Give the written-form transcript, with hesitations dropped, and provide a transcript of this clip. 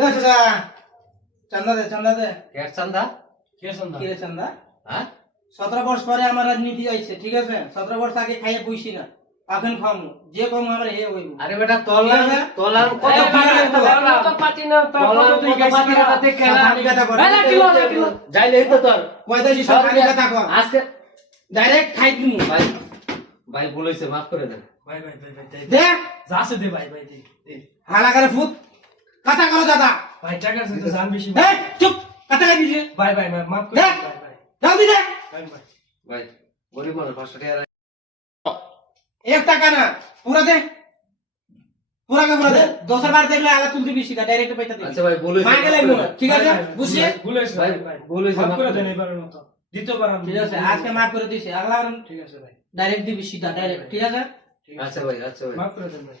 এ চাচা চান্দা দে কে চান্দা? কি রে চান্দা হ্যাঁ 17 বছর পরে আমার রাজনীতি আইছে ঠিক আছে 17 বছর আগে খাইয়ে বইছি না এখন খামু যে কম আমার হে হইব আরে বেটা তলার কত তো পাটি না তো কত তুই পাতি রাতে খেলা সাবধানী কথা কর এই কিলো যাইলে তো তোর পয়দাশি সাবধানী কথা কর আজকে ডাইরেক্ট খাই দিমু ভাই ভাই বলেছে মাফ করে দেন। ভাই দে যাচ্ছে দে ভাই দে হালা করে ফুট কথা করো দাদা ভাই টাকার সাথে জান বেশি এ চুপ কথা কই দিছে ভাই মাফ করে দে ভাই জলদি দে ভাই গরিব মানুষ 500 টাকা 1 টাকা না পুরা দে পুরা দে দোসর বার দেখলে আলা তুলতে বেশি না ডাইরেক্ট পয়সা দে আচ্ছা ভাই বলেছে মার গেলে ঠিক আছে বুঝছিস ভুলেছ ভাই ভাই বলেছে মাফ করে দেন এবারের মতো দ্বিতীয়বার আমি ঠিক আছে আজকে মাফ করে দিছি আগলা ঠিক আছে ভাই ডাইরেক্ট দিবি সিধা ডাইরেক্ট ঠিক আছে আচ্ছা ভাই মাফ করে দেন ভাই